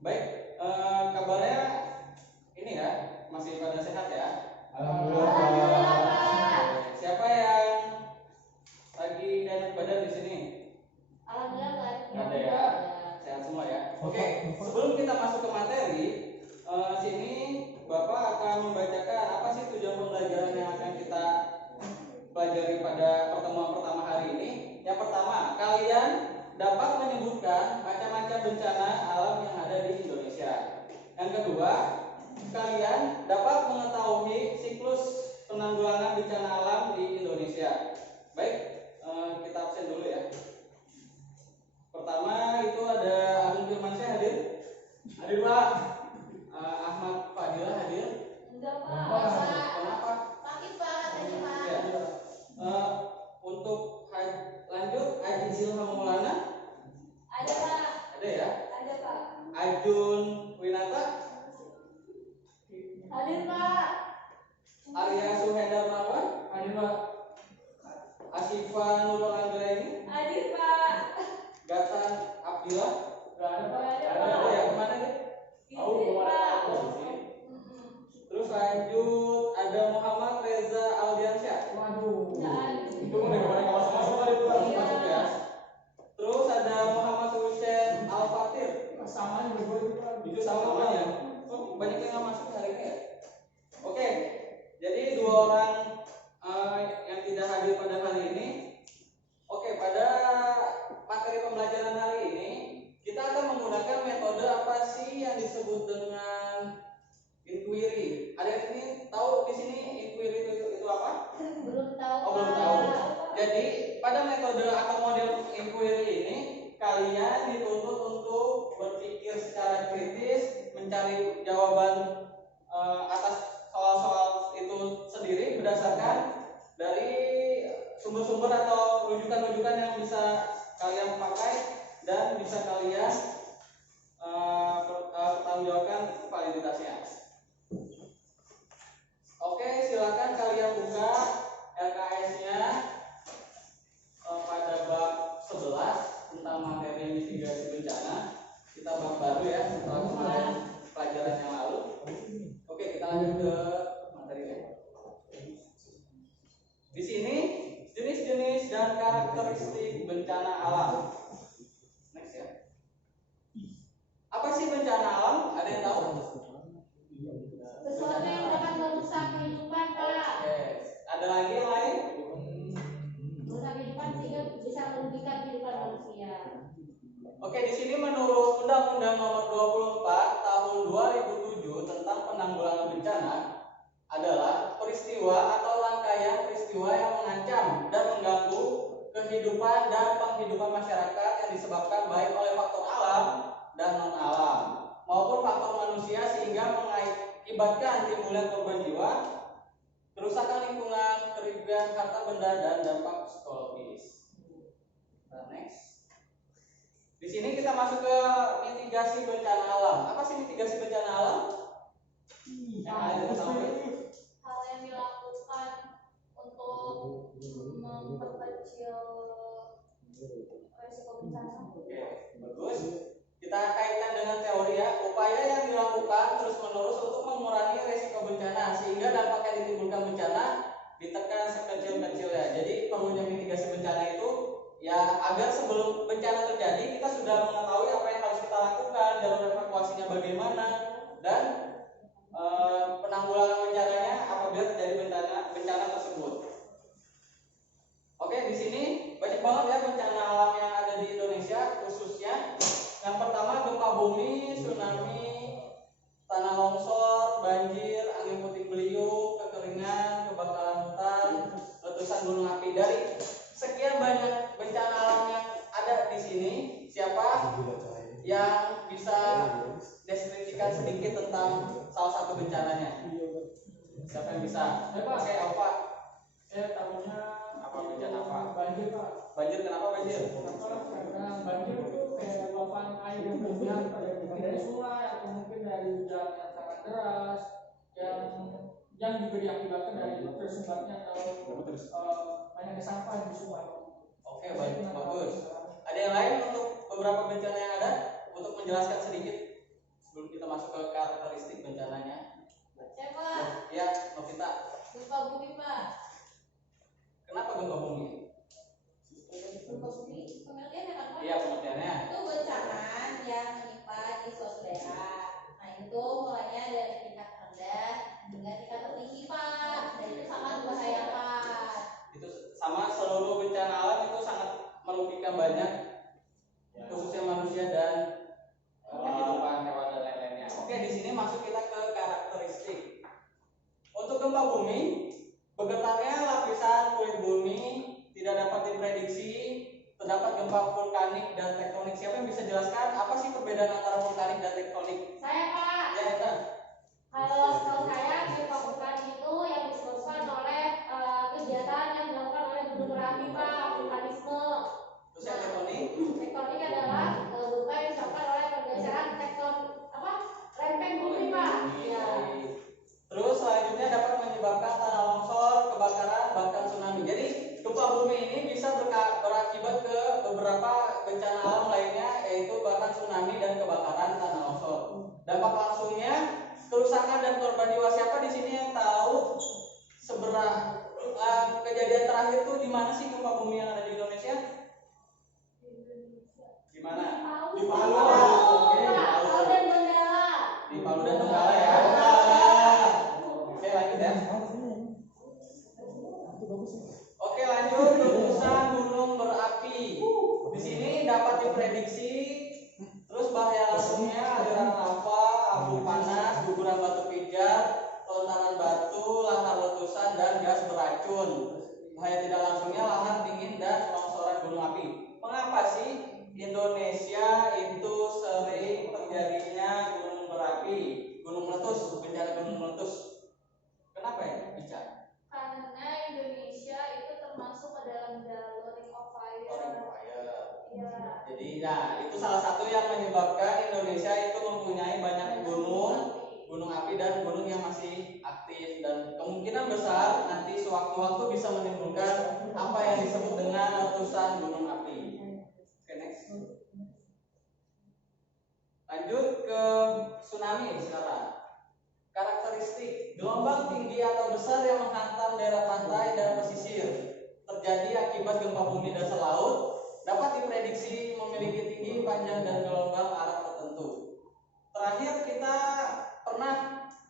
Baik, kabarnya ini ya, masih pada sehat ya? Alhamdulillah, Pak. Siapa yang lagi gak enak badan di sini? Alhamdulillah, Pak. Nggak ada ya? Sehat semua ya? Oke, sebelum kita masuk ke materi, sini Bapak akan membacakan apa sih tujuan pembelajaran yang akan kita pelajari pada pertemuan pertama hari ini. Yang pertama, kalian dapat menyebutkan macam-macam bencana alam yang ada di Indonesia. Yang kedua, kalian dapat mengetahui siklus penanggulangan bencana alam di Indonesia. Baik, kita absen dulu ya. Pertama itu ada Agung Firmansyah hadir. Hadir Pak. Ahmad Fadilah hadir. Enggak, Pak. Kenapa? Sakit, Pak. Tadi, Pak. Ya. Untuk lanjut Haji Ilham Maulana. Ada, Pak. Ada ya. Ada, Pak. Ajun Winata. Hadir, Pak. Arya Suhendar Marwan. Hadir, Pak. Asifa Nurul Anggraini. Hadir, Pak. Gatan Abdillah. Enggak ada, Pak. Ada ya, kemana nih? Tahu, Ini, belum ada Pak. tahu. Terus lanjut ada Muhammad Reza Aldiansyah. Waduh. Enggak. Itu udah kemarin nggak masuk kali itu. Iya. Masuk ya. Terus ada Muhammad Hussein Al Fatir. Sama juga itu, Pak. Itu sama namanya. Oh, banyak yang nggak masuk hari ini ya. Oke, jadi dua orang yang tidak hadir pada hari ini. Oke, pada materi pembelajaran hari ini kita akan menggunakan metode apa sih yang disebut dengan inquiry. Ada yang ini tahu di sini inquiry itu apa? Belum tahu, Oh, belum Pak. tahu. Jadi pada metode atau model inquiry ini kalian dituntut untuk berpikir secara kritis, mencari jawaban atas soal-soal itu sendiri berdasarkan dari sumber-sumber atau rujukan-rujukan yang bisa kalian pakai dan bisa kalian pertanggungjawabkan validitasnya. Oke, silakan kalian buka LKS-nya pada bab 11 tentang materi mitigasi bencana. Kita bab baru ya setelah kemarin pelajaran yang lalu. Oke, kita lanjut ke materinya. Di sini jenis-jenis dan karakteristik bencana alam. Next ya. Apa sih bencana alam? Ada yang tahu? Sesuatu yang dapat merusak kehidupan, Pak. Oke. Ada lagi yang lain? Merusak kehidupan sehingga bisa merugikan kehidupan manusia. Oke, di sini menurut Undang-Undang Nomor 24 Tahun 2007 tentang penanggulangan bencana adalah peristiwa atau rangkaian peristiwa yang mengancam dan mengganggu kehidupan dan penghidupan masyarakat yang disebabkan baik oleh faktor alam dan non alam maupun faktor manusia sehingga mengakibatkan timbulnya korban jiwa, kerusakan lingkungan, kerugian harta benda dan dampak psikologis. Nah, next. Di sini kita masuk ke mitigasi bencana alam. Apa sih mitigasi bencana alam? Yang ada diketahui. Hal yang dilakukan untuk memperkecil resiko bencana. Oke, bagus. Kita kaitkan dengan teori ya. Upaya yang dilakukan terus-menerus untuk mengurangi resiko bencana sehingga dampak yang ditimbulkan bencana ditekan sekecil-kecilnya. Jadi perlunya mitigasi bencana itu ya agar sebelum bencana terjadi kita sudah mengetahui apa yang harus kita lakukan, jalur evakuasinya bagaimana, dan penanggulangan bencananya apabila terjadi bencana tersebut. Oke, di sini banyak banget ya bencana alam yang ada di Indonesia, khususnya yang pertama gempa bumi, tsunami, tanah longsor, banjir, angin puting beliung, kekeringan, kebakaran hutan, letusan gunung api. Dari sekian banyak bencana alam yang ada di sini, siapa yang bisa deskripsikan sedikit tentang salah satu bencananya? Siapa yang bisa? Pakai apa? Saya tahunya Apa bencana apa? banjir, Pak. Banjir, kenapa banjir? Karena banjir itu kayak luapan air yang berlebihan mungkin dari sungai atau mungkin dari hujan yang sangat deras yang juga diakibatkan dari tersumbatnya atau banyaknya sampah di sungai. Oke, baik, bagus. Ada yang lain untuk beberapa bencana yang ada? menjelaskan sedikit sebelum kita masuk ke karakteristik bencananya? Saya Pak, Ya, Novita. gempa bumi Pak. Kenapa gempa bumi? Gempa bumi pengertiannya kan Pak? Iya, pengertiannya. Itu bencana yang menimpa di suatu daerah. Nah itu mulainya dari tingkat rendah hingga tingkat tertinggi Pak. Dan itu sangat membahayakan. Itu sama seluruh bencana alam itu sangat merugikan banyak, khususnya manusia dan kehidupan hewan dan lain-lainnya. Oke, di sini masuk kita ke karakteristik. Untuk gempa bumi, bergetarnya lapisan kulit bumi tidak dapat diprediksi. Terdapat gempa vulkanik dan tektonik. Siapa yang bisa jelaskan apa sih perbedaan antara vulkanik dan tektonik? Saya Pak. Ya, Eta. Kalau setahu saya gempa vulkanik itu yang disebabkan oleh kegiatan yang dilakukan oleh gunung berapi Pak, vulkanisme. Terus yang tektonik? Tektonik adalah gempa yang disebabkan oleh pergeseran lempeng bumi Pak. Ya. Terus selanjutnya dapat menyebabkan tanah longsor, kebakaran, bahkan tsunami. Jadi gempa bumi ini bisa berakibat ke beberapa bencana alam lainnya, yaitu bahkan tsunami dan kebakaran tanah longsor. Dampak langsungnya kerusakan dan korban jiwa. Siapa di sini yang tahu kejadian terakhir itu di mana sih gempa bumi yang ada di Indonesia? Di mana? Di Palu. Oke, di Palu. Palu dan Donggala. Di Palu dan Donggala ya. Oke, lanjut ya. Oke, lanjut letusan gunung berapi. Di sini dapat diprediksi. Terus bahaya langsungnya aliran lava, abu panas, guguran batu pijar, lontaran batu, lahar letusan dan gas beracun. Bahaya tidak langsungnya lahar dingin dan longsoran gunung api. Mengapa sih Indonesia itu sering terjadinya gunung berapi, gunung meletus, bencana gunung meletus? Kenapa ya, Ica? Karena Indonesia itu termasuk ke dalam jalur ring of fire. Iya. Jadi, itu salah satu yang menyebabkan Indonesia itu mempunyai banyak gunung api dan gunung yang masih aktif, dan kemungkinan besar nanti sewaktu-waktu bisa menimbulkan apa yang disebut dengan letusan gunung api. Oke, next. Lanjut ke tsunami sekarang. Karakteristik gelombang tinggi atau besar yang menghantam daerah pantai dan pesisir terjadi akibat gempa bumi dasar laut, dapat diprediksi memiliki tinggi, panjang, dan gelombang arah tertentu. Terakhir kita pernah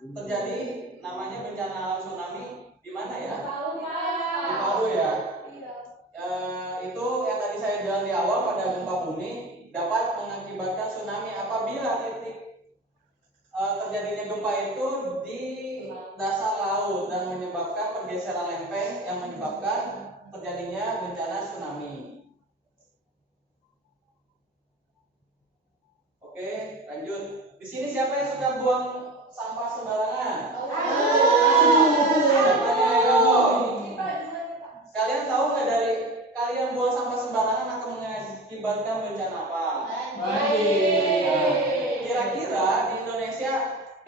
terjadi namanya bencana alam tsunami di mana ya? Palu Pak. Di Palu ya. Iya. Itu yang tadi saya bilang di awal, pada gempa bumi dapat mengakibatkan tsunami apabila titik terjadinya gempa itu di dasar laut dan menyebabkan pergeseran lempeng yang menyebabkan terjadinya bencana tsunami. Oke, lanjut. Di sini siapa yang suka buang sampah sembarangan? Kalian tahu nggak dari kalian buang sampah sembarangan akan mengakibatkan bencana apa? Kira-kira di Indonesia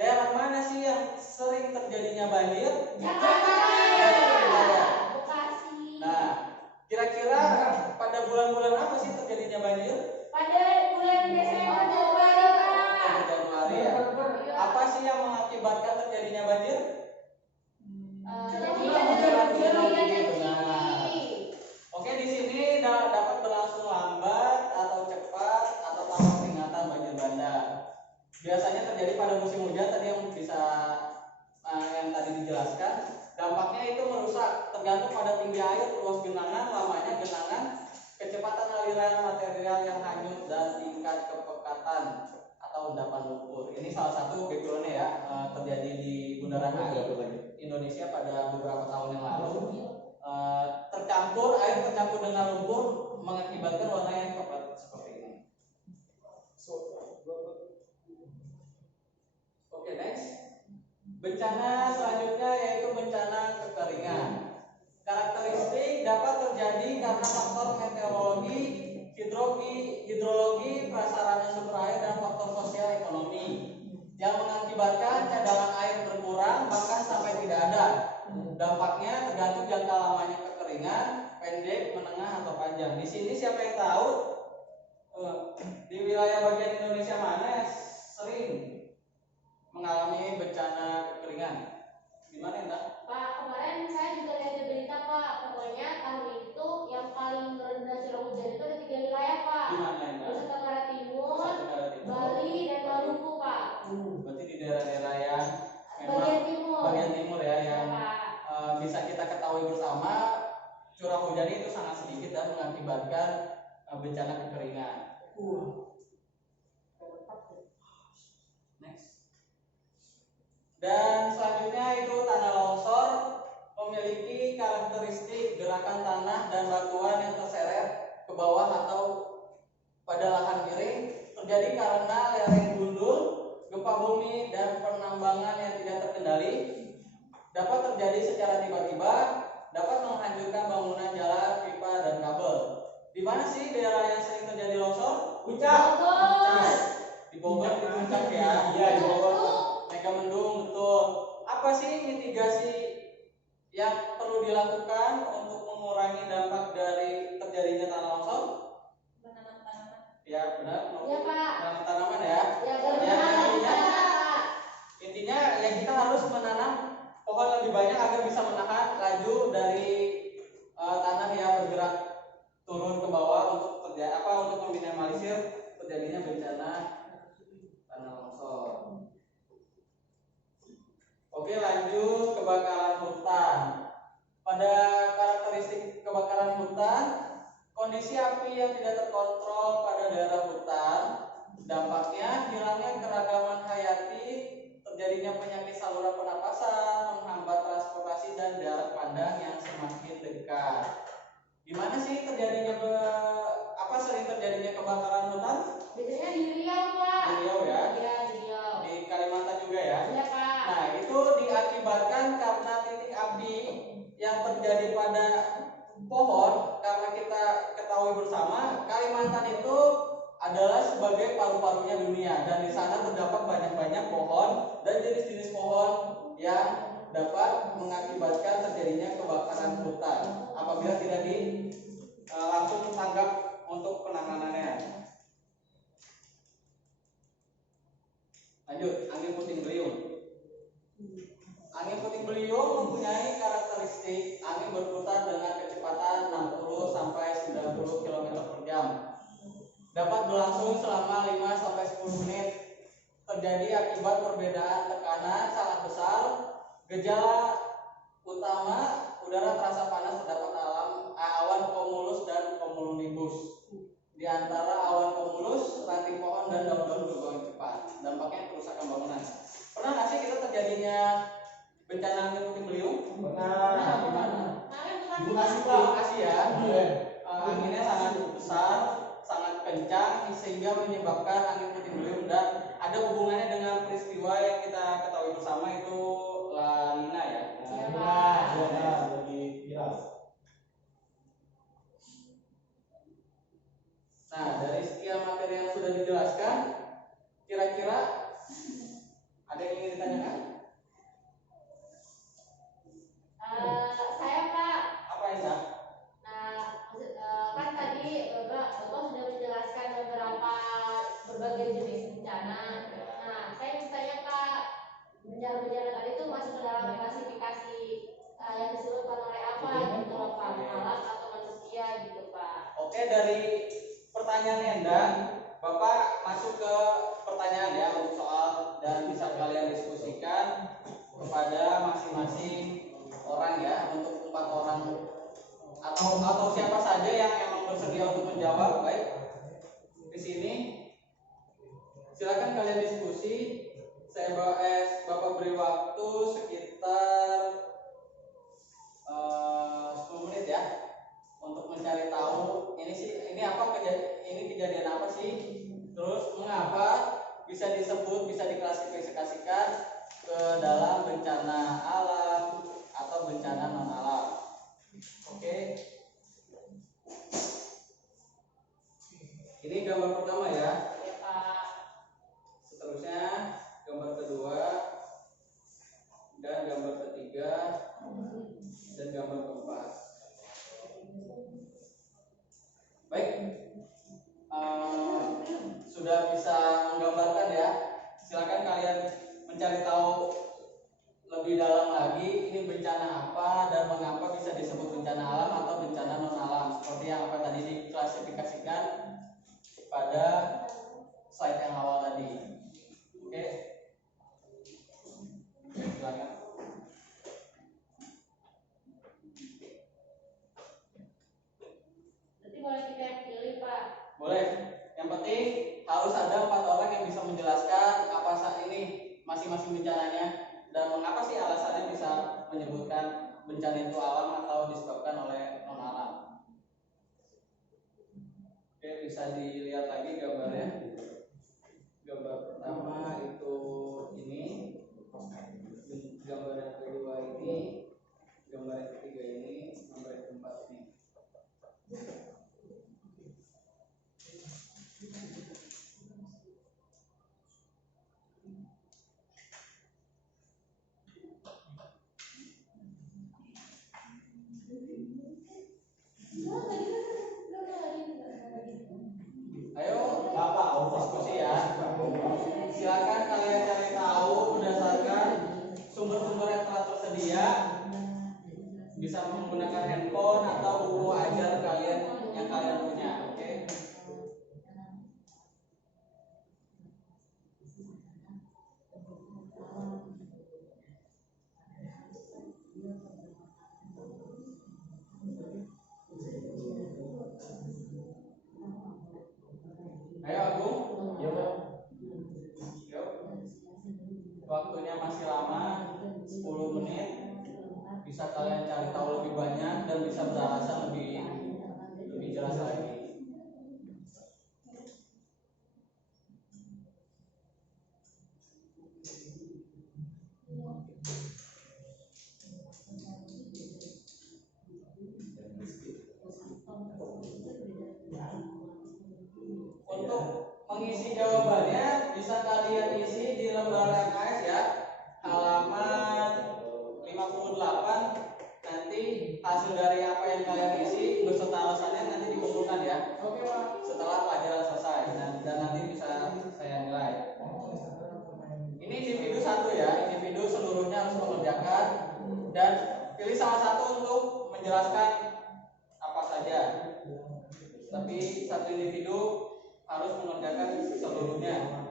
daerah mana sih yang sering terjadinya banjir? Jakarta. Ya. Bekasi. Nah, kira-kira pada bulan-bulan apa sih terjadinya banjir? Pada bulan Desember Januari Pak. Pada Januari ya. Apa sih yang mengakibatkan terjadinya banjir? Oke, di sini dapat berlangsung lambat atau cepat atau tanpa peringatan banjir bandang. Biasanya terjadi pada musim hujan tadi yang tadi dijelaskan. Dampaknya itu merusak, tergantung pada tinggi air, luas genangan, lamanya genangan, kecepatan aliran material yang hanyut, dan tingkat kepekatan atau endapan lumpur. Ini salah satu backgroundnya ya, terjadi di bundaran HI Indonesia pada beberapa tahun yang lalu. Air tercampur dengan lumpur mengakibatkan warna yang coklat seperti ini. Oke, next. Bencana selanjutnya yaitu bencana kekeringan. Karakteristik dapat terjadi karena faktor meteorologi, hidrologi, prasarana sumber air, dan faktor sosial ekonomi yang mengakibatkan cadangan air berkurang bahkan sampai tidak ada. Dampaknya tergantung jangka lamanya kekeringan, pendek, menengah, atau panjang. Di sini siapa yang tahu? di wilayah bagian Indonesia mana yang sering mengalami bencana kekeringan? Di mana ya? Pak, kemarin saya juga lihat di berita Pak, pokoknya tahun itu yang paling rendah curah hujan itu ada 3 wilayah Pak. Di mana ya? Nusa Tenggara Timur, Nusa Tenggara Timur, Bali, dan Maluku Pak. Berarti di daerah-daerah yang Bagian timur. bagian timur ya, yang Pak. bisa kita ketahui bersama curah hujan itu sangat sedikit dan mengakibatkan bencana kekeringan. Next. Dan selanjutnya itu tanah longsor memiliki karakteristik gerakan tanah dan batuan yang terseret ke bawah atau pada lahan miring, terjadi karena lereng gundul, gempa bumi, dan penambangan yang tidak terkendali. Dapat terjadi secara tiba-tiba, dapat menghancurkan bangunan, jalan, pipa, dan kabel. Di mana sih daerah yang sering terjadi longsor? Puncak. Bogor. Di Bogor, di Puncak ya. Iya, di Bogor. Megamendung, betul. Apa sih mitigasi yang perlu dilakukan untuk mengurangi dampak dari terjadinya tanah longsor? Menanam tanaman. Ya benar. Iya Pak. Menanam tanaman ya. Ya, Ya, intinya. intinya ya kita harus menanam pohon lebih banyak agar bisa menahan laju dari tanah yang bergerak turun ke bawah untuk untuk meminimalisir terjadinya bencana tanah longsor. Oke, lanjut kebakaran hutan. Pada karakteristik kebakaran hutan, kondisi api yang tidak terkontrol pada daerah hutan, dampaknya hilangnya keragaman hayati, terjadinya penyakit saluran pernapasan, menghambat transportasi dan jarak pandang yang semakin dekat. Gimana sih terjadinya sering terjadinya kebakaran hutan? Biasanya di Riau Pak. Di Riau ya. Iya, di Riau. Di Kalimantan juga ya. Iya Pak. Nah, itu diakibatkan karena titik api yang terjadi pada pohon. Karena kita ketahui bersama, Kalimantan itu adalah sebagai paru-parunya dunia, dan di sana terdapat banyak-banyak pohon dan jenis-jenis pohon yang dapat mengakibatkan terjadinya kebakaran hutan apabila tidak langsung tanggap untuk penanganannya. Lanjut, angin puting beliung. Angin puting beliung mempunyai karakteristik angin berputar dengan kecepatan 60 sampai 90 km per jam. Dapat berlangsung selama 5 sampai 10 menit. Terjadi akibat perbedaan tekanan sangat besar. Gejala utama, udara terasa panas, terdapat awan cumulus dan cumulonimbus. Di antara awan cumulus, ranting pohon dan daun-daun bergoyang cepat. Dampaknya kerusakan bangunan. Pernah nggak sih kita terjadinya bencana angin puting beliung? Benar. Gimana? Di Bekasi ya. Anginnya sangat besar, sangat kencang sehingga menyebabkan angin puting beliung, dan ada hubungannya dengan peristiwa yang kita ketahui bersama itu La Nina ya. Nah, dari sekian materi yang sudah dijelaskan, kira-kira ada yang ingin ditanyakan? Saya Pak. Apa yang Kak? Kan tadi Bapak sudah menjelaskan berbagai jenis bencana. Nah, saya ingin tanya Pak, bencana-bencana tadi itu masuk ke dalam klasifikasi yang disebutkan oleh apa gitu loh Pak, alam atau manusia gitu Pak. Oke, dari pertanyaan Endang, Bapak masuk ke pertanyaan ya untuk soal, dan bisa kalian diskusikan kepada masing-masing orang ya, untuk 4 orang atau siapa saja yang emang bersedia untuk menjawab. Baik, di sini silakan kalian diskusi. Bapak beri waktu sekitar 10 menit ya untuk mencari tahu ini kejadian apa sih, terus mengapa bisa disebut, bisa diklasifikasikan ke dalam bencana alam atau bencana non alam. Oke. Ini gambar pertama ya. Ya Pak. Seterusnya gambar kedua dan gambar ketiga dan gambar keempat. Baik. pada slide yang awal tadi. Oke, silakan. Berarti boleh kita yang pilih, Pak. Boleh. Yang penting harus ada 4 orang yang bisa menjelaskan apa saat ini masing-masing bencananya dan mengapa sih alasannya bisa menyebutkan bencana itu alam atau disebabkan oleh non alam. Oke, bisa dilihat lagi gambarnya. Gambar pertama itu ini, gambar yang kedua ini, gambar yang ketiga ini, gambar yang keempat ini. Ayo diskusi ya. Silakan kalian cari tahu berdasarkan sumber-sumber yang telah tersedia. Bisa menggunakan handphone atau buku ajar kalian yang kalian punya. Oke. Ayo Agung. Yuk. Waktunya masih lama, 10 menit. Bisa kalian cari tahu lebih banyak dan bisa beralasan lebih jelas lagi. Untuk mengisi jawabannya bisa kalian isi di lembar MKS ya, halaman 58. Nanti hasil dari apa yang kalian isi beserta alasannya nanti dikumpulkan ya. Oke, Pak. Setelah pelajaran selesai dan nanti bisa saya nilai. Ini individu satu ya, individu seluruhnya harus mengerjakan dan pilih salah satu untuk menjelaskan apa saja. Tapi satu individu harus mengerjakan seluruhnya.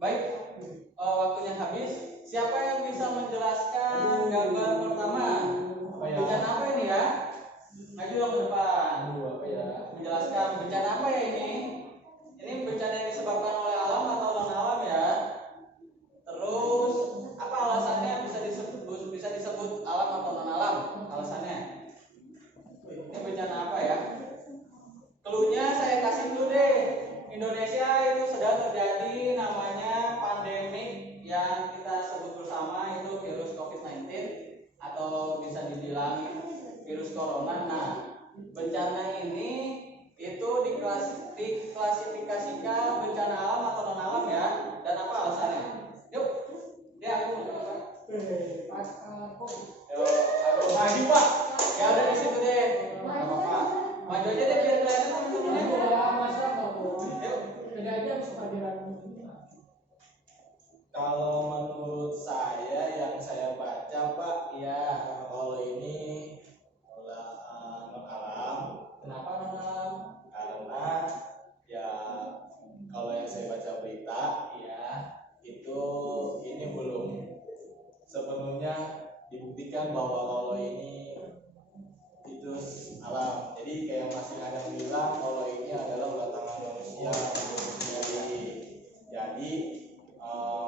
Baik, waktunya habis. Siapa yang bisa menjelaskan gambar pertama? Bencana apa ini ya? Maju dong ke depan. Menjelaskan bencana apa ya ini? Ini bencana yang disebabkan oleh alam atau non alam ya? Terus apa alasannya bisa disebut alam atau non alam? Alasannya? Ini bencana apa ya? Cluenya saya kasih dulu deh. Indonesia itu sedang terjadi namanya pandemik yang kita sebut bersama itu virus COVID-19 atau bisa dibilang virus corona. Nah, bencana ini itu diklasifikasikan bencana alam atau non alam ya. Dan apa alasannya? Yuk, ya aku. Pas kok Yuk, aku maju Pak. Ya udah di situ deh. Gak apa-apa. Maju aja deh biar kelihatan teman-temannya. masyarakat kok. Yuk. Beda aja suka diragukan. Kalau menurut saya yang saya baca Pak, ya kalau ini non alam, Kenapa non alam? karena ya kalau yang saya baca berita Iya. itu ini belum sepenuhnya dibuktikan bahwa kalau ini itu alam. Jadi kayak masih ada yang bilang kalau ini adalah ulah tangan manusia. Jadi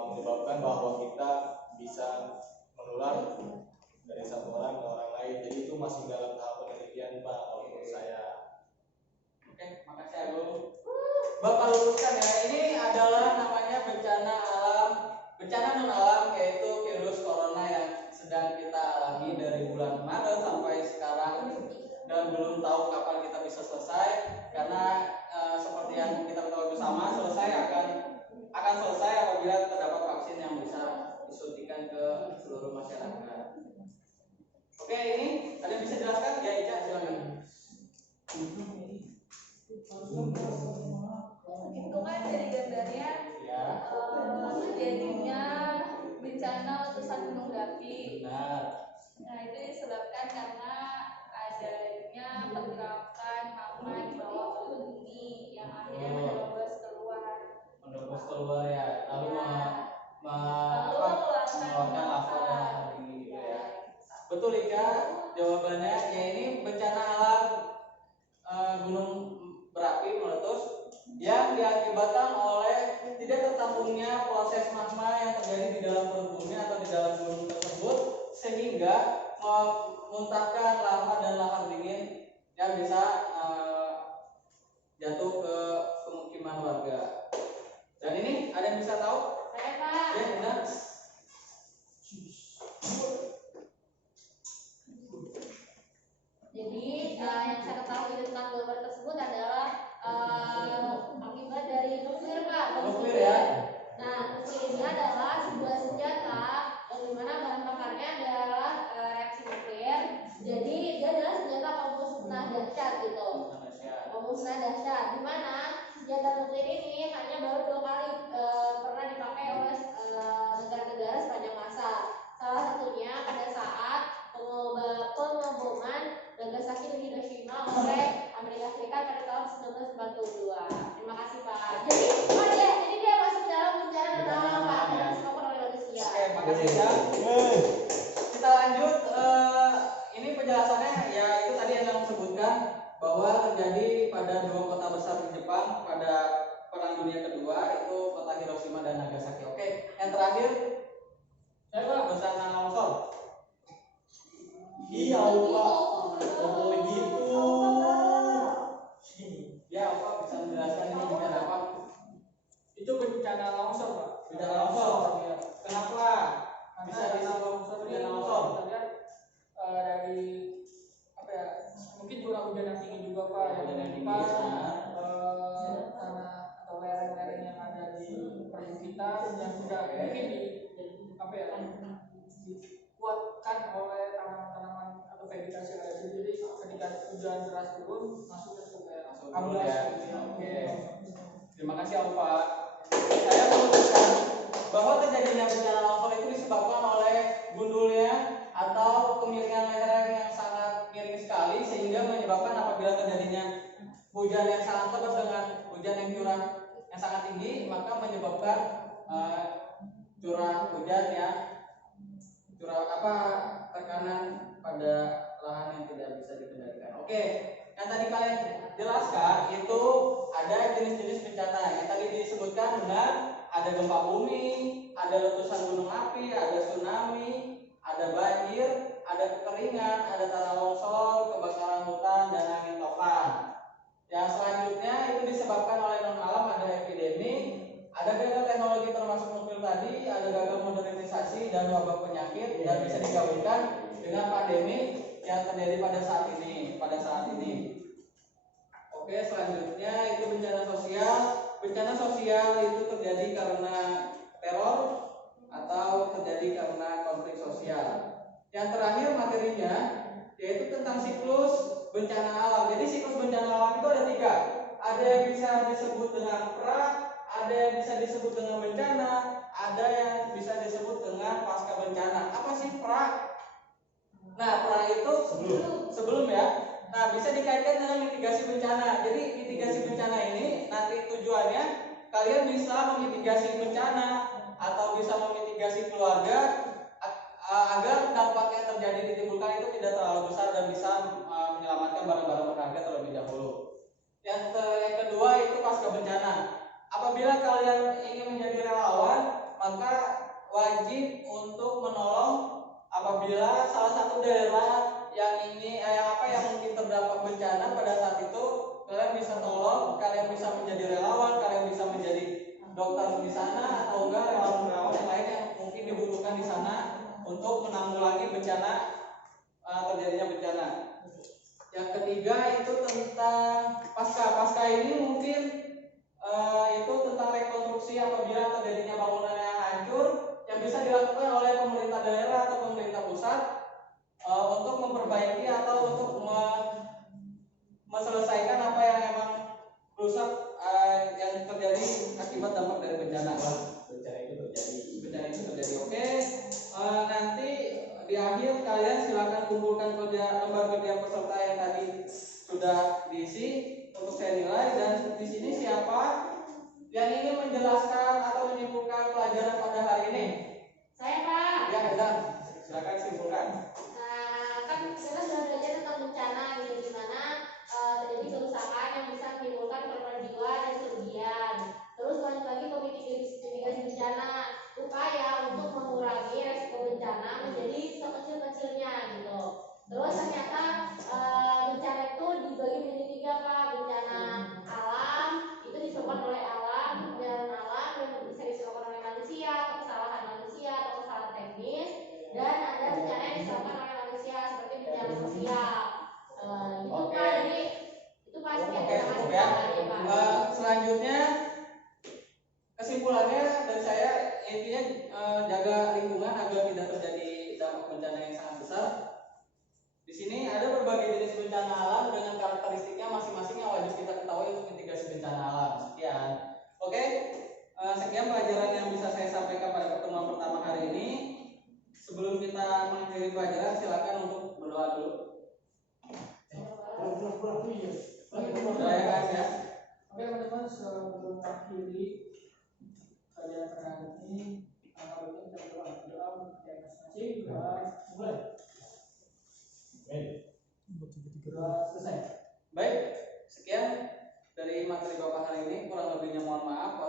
menyebabkan bahwa kita bisa menular dari satu orang ke orang lain. Jadi itu masih dalam tahap penelitian Pak kalau menurut saya. Oke, makasih Agung. Bapak luruskan ya, ini adalah namanya bencana alam, bencana non alam yaitu virus corona yang sedang kita alami dari bulan Maret sampai sekarang dan belum tahu kapan kita bisa selesai karena seperti yang kita ketahui bersama akan selesai apabila terdapat vaksin yang bisa disuntikan ke seluruh masyarakat. Oke, ini ada yang bisa jelaskan? Ya, Ica, silakan. Itu kan dari gambarnya Ya, terjadinya bencana letusan gunung Dapi. benar. Nah itu disebabkan karena adanya pergerakan magma di bawah berlangsungnya proses magma yang terjadi di dalam perut bumi atau di dalam gunung tersebut sehingga memuntahkan lava dan lahar dingin yang bisa jatuh ke pemukiman warga. Dan ini ada yang bisa tahu? Saya Pak. Ya, benar. Jadi yang saya ketahui tentang gambar tersebut adalah akibat dari nuklir Pak. Nuklir ya. Nah, nuklir ini adalah sebuah senjata yang dimana bahan bakarnya adalah reaksi nuklir. Jadi dia adalah senjata pemusnah dahsyat gitu. Pemusnah dahsyat. Dimana senjata nuklir ini hanya baru 2 kali pernah dipakai oleh negara-negara sepanjang masa. Salah satunya pada saat pengeboman Nagasaki dan Hiroshima oleh Amerika Serikat pada tahun 1942. Terima kasih Pak. Jadi dia masuk dalam bencana dan alam Pak, yang disebabkan oleh manusia. Oke, makasih ya. Kita lanjut. Ini penjelasannya ya itu tadi yang saya sebutkan bahwa terjadi pada 2 kota besar di Jepang pada Perang Dunia Kedua, itu kota Hiroshima dan Nagasaki. Oke, yang terakhir saya Pak bencana longsor. Iya, Pak. Ngomong begitu. Ya, Pak bisa menjelaskan ini bencana apa? Itu bencana longsor Pak. Bencana longsor. Ya. Kenapa bisa disebut longsor ini bencana longsor? kita lihat dari apa ya? Mungkin curah hujan yang tinggi juga Pak. Hujan yang tinggi, menimpa, tanah atau lereng-lereng yang ada di perbukitan yang sudah mungkin apa ya? Dikuatkan oleh tanaman-tanaman atau vegetasi yang ada di situ. Jadi ketika hujan deras turun masuknya ke amblas ya. gitu ya. Oke. Terima kasih Pak. Saya memutuskan bahwa terjadinya bencana longsor itu disebabkan oleh gundulnya atau kemiringan lereng yang sangat miring sekali sehingga menyebabkan apabila terjadinya hujan yang sangat lebat dengan hujan yang curah yang sangat tinggi, maka menyebabkan curah hujan yang tekanan pada lahan yang tidak bisa dikendalikan. Oke, yang tadi kalian jelaskan itu ada jenis-jenis bencana yang tadi disebutkan benar. Ada gempa bumi, ada letusan gunung api, ada tsunami, ada banjir, ada kekeringan, ada tanah longsor, kebakaran hutan, dan angin topan. Yang selanjutnya itu disebabkan oleh non alam, ada epidemi, ada gagal teknologi termasuk nuklir tadi, ada gagal modernisasi dan wabah penyakit, dan bisa digabungkan dengan pandemi yang terjadi pada saat ini. Oke, selanjutnya itu bencana sosial. Bencana sosial itu terjadi karena teror atau terjadi karena konflik sosial. Yang terakhir materinya yaitu tentang siklus bencana alam. Jadi siklus bencana alam itu ada 3. Ada yang bisa disebut dengan pra, ada yang bisa disebut dengan bencana, ada yang bisa disebut dengan pasca bencana. Apa sih pra? Nah, pra itu sebelum ya. Nah, bisa dikaitkan dengan mitigasi bencana. Jadi mitigasi bencana ini nanti tujuannya kalian bisa memitigasi bencana atau bisa memitigasi keluarga agar dampak yang terjadi ditimbulkan itu tidak terlalu besar dan bisa menyelamatkan barang-barang berharga terlebih dahulu. Yang kedua itu pasca bencana. Apabila kalian ingin menjadi relawan, maka wajib untuk menolong apabila salah satu daerah yang mungkin terdampak bencana pada saat itu, kalian bisa tolong, kalian bisa menjadi relawan, kalian bisa menjadi dokter di sana atau enggak relawan-relawan yang lain yang mungkin dibutuhkan di sana untuk menanggulangi bencana terjadinya bencana. Yang ketiga itu tentang pasca ini mungkin itu tentang rekonstruksi apabila terjadinya bangunan yang hancur yang bisa dilakukan oleh pemerintah daerah atau pemerintah pusat untuk memperbaiki atau untuk menyelesaikan apa yang emang rusak yang terjadi akibat dampak dari bencana. Bencana itu terjadi. Oke. Nanti di akhir kalian silakan kumpulkan lembar kerja peserta yang tadi sudah diisi untuk saya nilai, dan di sini siapa yang ingin menjelaskan atau menyimpulkan pelajaran pada hari ini? Saya Pak. Ya, Hendra. Silakan simpulkan. Kan kita sudah belajar tentang bencana gitu, di mana terjadi kerusakan yang bisa menimbulkan korban jiwa dan kerugian. Terus lanjut lagi mitigasi Terus ternyata bencana itu dibagi menjadi 3 Pak. Bencana alam itu disebabkan oleh alam, kemudian alam yang bisa disebabkan oleh manusia atau kesalahan manusia atau kesalahan teknis, dan ada bencana yang disebabkan oleh manusia seperti bencana sosial. Gitu Oke. Pak. Jadi itu pasti Oke, ada cukup ya. Selanjutnya kesimpulannya dari saya intinya jaga lingkungan agar tidak terjadi dampak bencana yang sangat besar. Di sini ada berbagai jenis bencana alam dengan karakteristiknya masing-masing yang wajib kita ketahui untuk mitigasi bencana alam. Sekian. Oke, sekian pelajaran yang bisa saya sampaikan pada pertemuan pertama hari ini. Sebelum kita mengakhiri pelajaran, silakan untuk berdoa dulu. Doa ya guys ya. Oke teman-teman, sebelum mengakhiri pelajaran pada hari ini, maka kita berdoa untuk yang masing-masing. Mulai. Doa selesai. Baik, sekian dari materi Bapak hari ini. Kurang lebihnya mohon maaf.